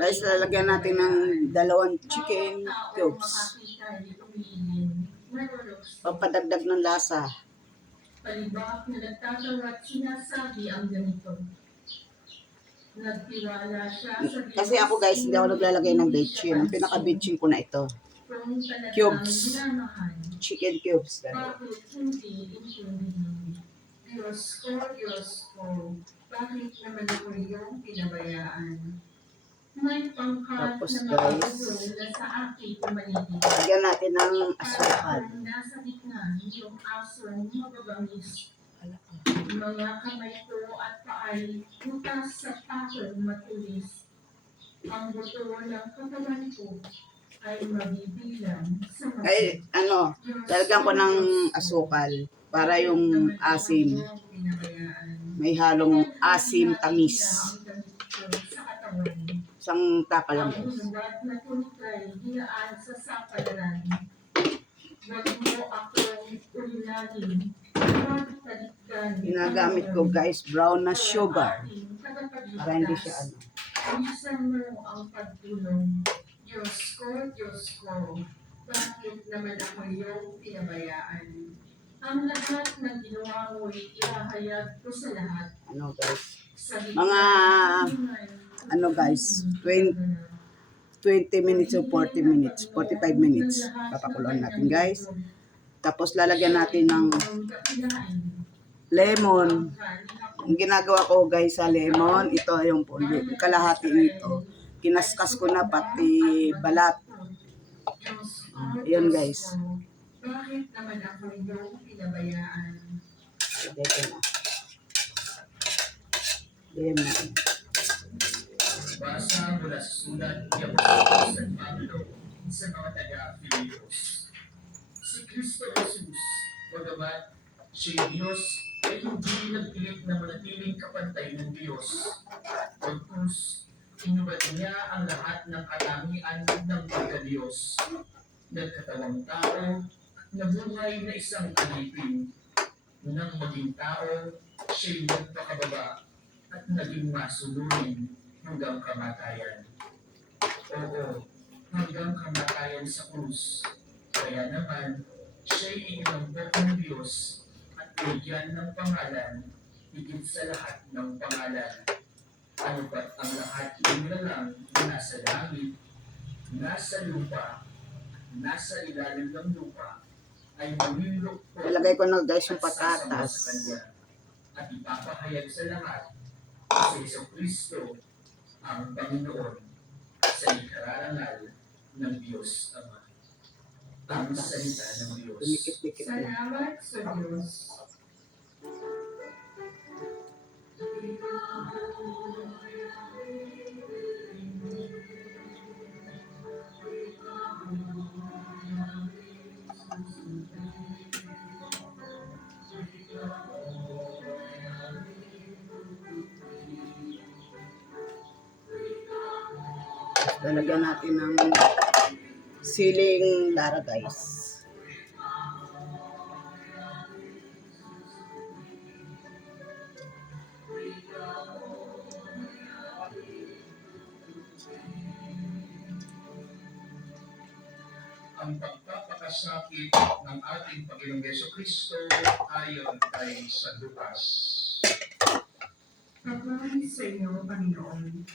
Guys, lalagyan natin ng 2 chicken cubes. Papadagdag ng lasa. Palibak na nagtatawat sinasabi ang ganito. Nagtiwala siya sa Diyos. Kasi ako guys, hindi ako naglalagay ng bechin. Ang pinaka-bechin ko na ito. Cubes. Chicken cubes. Bakit hindi intindihin? Diyos ko, bakit naman ako iyong pinabayaan? May pangkat Tapos, na guys, makabulong na sa aking paligid. lagyan natin ng asukal. Nasa gitna yung asong mababangis. Mga kamay ko at paay butas sa takong matulis. Ang buto ng katawan ko ay mabibilang sa Ay, lalagyan ko ng asukal para yung asim. May halong asim tamis. Isang tapa lang guys. Ginagamit ko guys brown na sugar para hindi siya Bilisan mo ang pagtulong. Diyos ko, bakit naman ako iyong pinabayaan? Ang lahat ng ginawa mo ay ihahayag ko sa lahat. Guys? Mga guys, 20 minutes o 40 minutes, 45 minutes. Papakuloan natin guys. Tapos lalagyan natin ng lemon. Ang ginagawa ko guys sa lemon, ito yung kalahati nito. Kinaskas ko na pati balat. Ayan guys. Bakit naman ako iyong pinabayaan? Lagay ko na. Lemon. Basa mula sa sulat ni Apostol San Pablo sa mga taga-Filipos. Si Kristo Jesus, bagamat siya Diyos, ay hindi nagpilit na manatiling kapantay ng Diyos. Pagkus, inubad niya ang lahat ng katangian ng pagka-Diyos. Nagkatawang tao, nabuhay na isang alipin. Nang maging tao, siya'y nagpakababa at naging masunurin hanggang kamatayan. Oo, hanggang kamatayan sa krus. Kaya naman, siya'y inilambot ng Diyos at bigyan ng pangalan, higit sa lahat ng pangalan. Ano ba't ang lahat lang na nasa langit, nasa lupa, nasa ilalim ng lupa, ay mamilok po. Ilagay ko na guys yung patatas. At ipapahayag sa lahat si Jesucristo ang Panginoon sa ikararangal ng Diyos Ama. Ang salita ng Diyos. Dumikit-dikit na. Salamat sa Diyos. Lalagyan natin ng siling lara guys. Ang pagpapakasakit ng ating Panginoong Jesucristo ayon kay San Lucas. Pagkain sa iyo, Panginoon,